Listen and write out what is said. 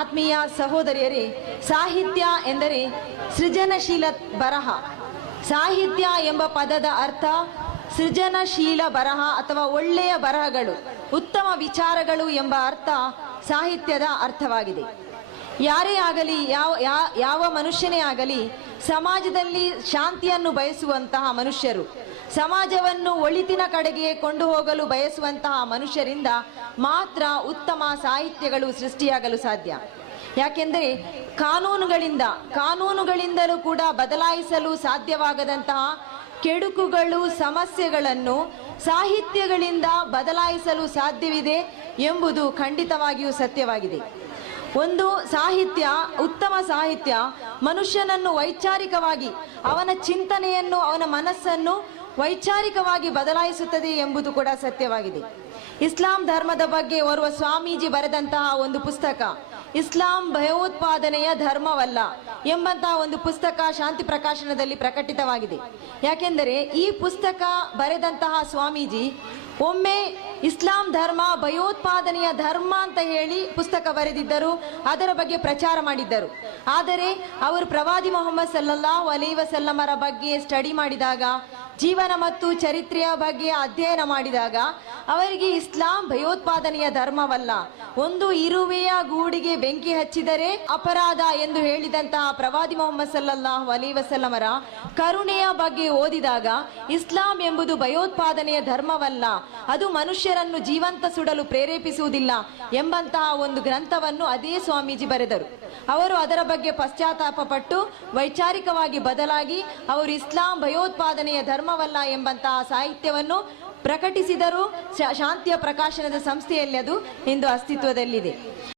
ಆತ್ಮೀಯ ಸಹೋದರಿಯರೇ, ಸಾಹಿತ್ಯ ಎಂದರೆ ಸೃಜನಶೀಲ ಬರಹ. ಸಾಹಿತ್ಯ ಎಂಬ ಪದದ ಅರ್ಥ ಸೃಜನಶೀಲ ಬರಹ ಅಥವಾ ಒಳ್ಳೆಯ ಬರಹಗಳು, ಉತ್ತಮ ವಿಚಾರಗಳು ಎಂಬ ಅರ್ಥ ಸಾಹಿತ್ಯದ ಅರ್ಥವಾಗಿದೆ. ಯಾರೇ ಆಗಲಿ, ಯಾವ ಮನುಷ್ಯನೇ ಆಗಲಿ, ಸಮಾಜದಲ್ಲಿ ಶಾಂತಿಯನ್ನು ಬಯಸುವಂತಹ ಮನುಷ್ಯರು, ಸಮಾಜವನ್ನು ಒಳಿತಿನ ಕಡೆಗೆ ಕೊಂಡು ಹೋಗಲು ಬಯಸುವಂತಹ ಮನುಷ್ಯರಿಂದ ಮಾತ್ರ ಉತ್ತಮ ಸಾಹಿತ್ಯಗಳು ಸೃಷ್ಟಿಯಾಗಲು ಸಾಧ್ಯ. ಯಾಕೆಂದರೆ ಕಾನೂನುಗಳಿಂದಲೂ ಕೂಡ ಬದಲಾಯಿಸಲು ಸಾಧ್ಯವಾಗದಂತಹ ಕೆಡುಕುಗಳು, ಸಮಸ್ಯೆಗಳನ್ನು ಸಾಹಿತ್ಯಗಳಿಂದ ಬದಲಾಯಿಸಲು ಸಾಧ್ಯವಿದೆ ಎಂಬುದು ಖಂಡಿತವಾಗಿಯೂ ಸತ್ಯವಾಗಿದೆ. ಒಂದು ಸಾಹಿತ್ಯ, ಉತ್ತಮ ಸಾಹಿತ್ಯ ಮನುಷ್ಯನನ್ನು ವೈಚಾರಿಕವಾಗಿ, ಅವನ ಚಿಂತನೆಯನ್ನು, ಅವನ ಮನಸ್ಸನ್ನು ವೈಚಾರಿಕವಾಗಿ ಬದಲಾಯಿಸುತ್ತದೆ ಎಂಬುದು ಕೂಡ ಸತ್ಯವಾಗಿದೆ. ಇಸ್ಲಾಂ ಧರ್ಮದ ಬಗ್ಗೆ ಓರ್ವ ಸ್ವಾಮೀಜಿ ಬರೆದಂತಹ ಒಂದು ಪುಸ್ತಕ, ಇಸ್ಲಾಂ ಭಯೋತ್ಪಾದನೆಯ ಧರ್ಮವಲ್ಲ ಎಂಬಂತಹ ಒಂದು ಪುಸ್ತಕ ಶಾಂತಿ ಪ್ರಕಾಶನದಲ್ಲಿ ಪ್ರಕಟಿತವಾಗಿದೆ. ಯಾಕೆಂದರೆ ಈ ಪುಸ್ತಕ ಬರೆದಂತಹ ಸ್ವಾಮೀಜಿ ಒಮ್ಮೆ ಇಸ್ಲಾಂ ಧರ್ಮ ಭಯೋತ್ಪಾದನೆಯ ಧರ್ಮ ಅಂತ ಹೇಳಿ ಪುಸ್ತಕ ಬರೆದಿದ್ದರು, ಅದರ ಬಗ್ಗೆ ಪ್ರಚಾರ ಮಾಡಿದ್ದರು. ಆದರೆ ಅವರು ಪ್ರವಾದಿ ಮೊಹಮ್ಮದ್ ಸಲ್ಲಲ್ಲಾಹು ಅಲೈಹಿ ವಸಲ್ಲಮರ ಬಗ್ಗೆ ಸ್ಟಡಿ ಮಾಡಿದಾಗ, ಜೀವನ ಮತ್ತು ಚರಿತ್ರೆಯ ಬಗ್ಗೆ ಅಧ್ಯಯನ ಮಾಡಿದಾಗ ಅವರಿಗೆ ಇಸ್ಲಾಂ ಭಯೋತ್ಪಾದನೆಯ ಧರ್ಮವಲ್ಲ, ಒಂದು ಇರುವೆಯ ಗೂಡಿಗೆ ಬೆಂಕಿ ಹಚ್ಚಿದರೆ ಅಪರಾಧ ಎಂದು ಹೇಳಿದಂತಹ ಪ್ರವಾದಿ ಮೊಹಮ್ಮದ್ ಸಲ್ಲಲ್ಲಾಹು ಅಲೈಹಿ ವಸಲ್ಲಮರ ಕರುಣೆಯ ಬಗ್ಗೆ ಓದಿದಾಗ ಇಸ್ಲಾಂ ಎಂಬುದು ಭಯೋತ್ಪಾದನೆಯ ಧರ್ಮವಲ್ಲ, ಅದು ಮನುಷ್ಯರನ್ನು ಜೀವಂತ ಸುಡಲು ಪ್ರೇರೇಪಿಸುವುದಿಲ್ಲ ಎಂಬಂತಹ ಒಂದು ಗ್ರಂಥವನ್ನು ಅದೇ ಸ್ವಾಮೀಜಿ ಬರೆದರು. ಅವರು ಅದರ ಬಗ್ಗೆ ಪಶ್ಚಾತ್ತಾಪ ಪಟ್ಟು ವೈಚಾರಿಕವಾಗಿ ಬದಲಾಗಿ ಅವರು ಇಸ್ಲಾಂ ಭಯೋತ್ಪಾದನೆಯ ಧರ್ಮವಲ್ಲ ಎಂಬಂತಹ ಸಾಹಿತ್ಯವನ್ನು ಪ್ರಕಟಿಸಿದರು. ಶಾಂತಿಯ ಪ್ರಕಾಶನದ ಸಂಸ್ಥೆಯಲ್ಲಿ ಅದು ಇಂದು ಅಸ್ತಿತ್ವದಲ್ಲಿದೆ.